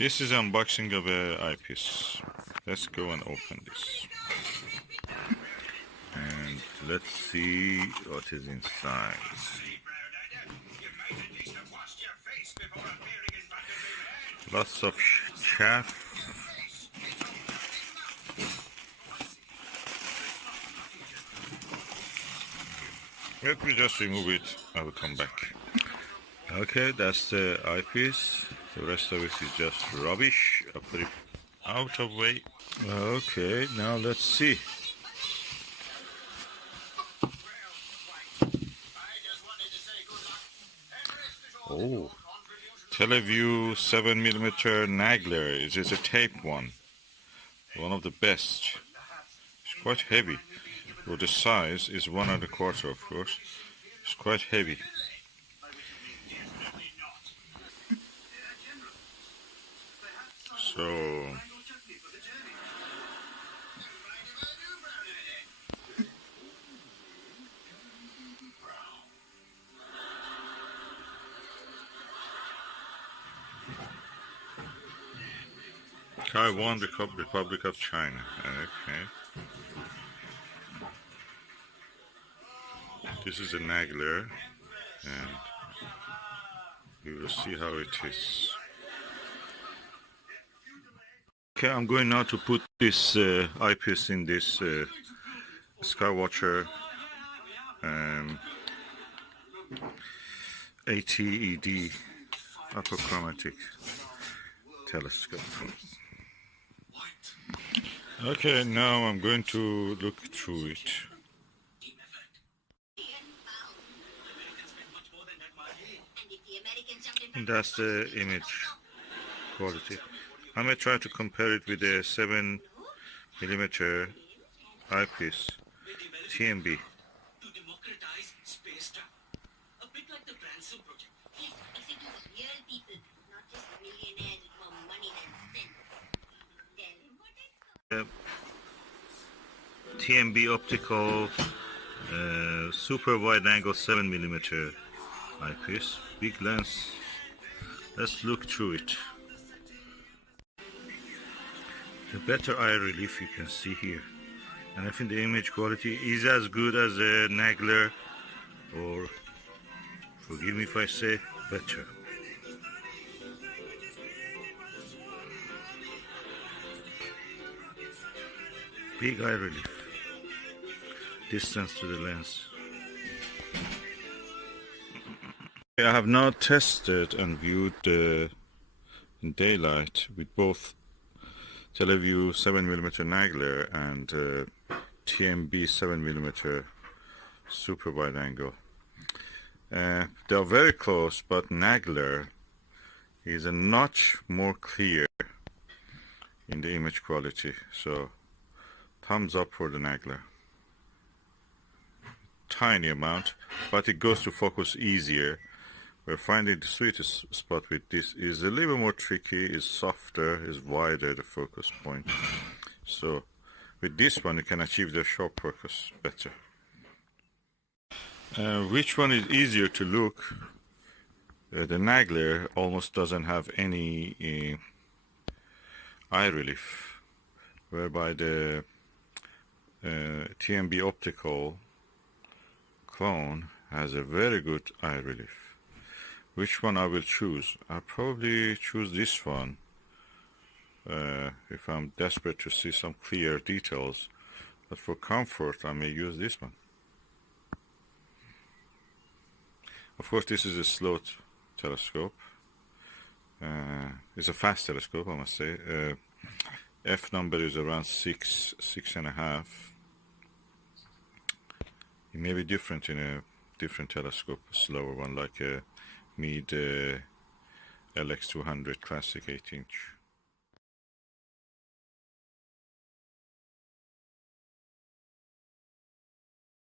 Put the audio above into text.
This is unboxing of a eyepiece. Let's go and open this. And let's see what is inside. Lots of chaff. Let me just remove it. I will come back. Okay, that's the eyepiece. The rest of it is just rubbish. I'll put it out of way. Okay, now let's see. Oh, Televue 7mm Nagler. It is a Type-1. One of the best. It's quite heavy. For the size is 1 1/4, of course. It's quite heavy. So Taiwan, Republic of China. Okay. This is a Nagler, and we will see how it is. Okay, I'm going now to put this eyepiece in this Skywatcher ATED apochromatic telescope. Okay, now I'm going to look through it. That's the image quality. I may try to compare it with a 7mm eyepiece TMB. TMB optical super wide angle 7mm eyepiece, big lens. Let's look through it. The better eye relief you can see here, and I think the image quality is as good as a Nagler, or forgive me if I say better. Big eye relief, distance to the lens. I have now tested and viewed in daylight with both Televue 7mm Nagler and TMB 7mm super wide angle. They are very close, but Nagler is a notch more clear in the image quality. So thumbs up for the Nagler. Tiny amount, but it goes to focus easier. We're finding the sweetest spot with this is a little more tricky, is softer, is wider the focus point. So with this one you can achieve the sharp focus better. Which one is easier to look? The Nagler almost doesn't have any eye relief, whereby the TMB optical clone has a very good eye relief. Which one I will choose? I'll probably choose this one if I'm desperate to see some clear details, but for comfort I may use this one. Of course, this is a slow telescope. It's a fast telescope, I must say. F number is around 6.5. It may be different in a different telescope, a slower one like a Meade LX200 classic 8-inch.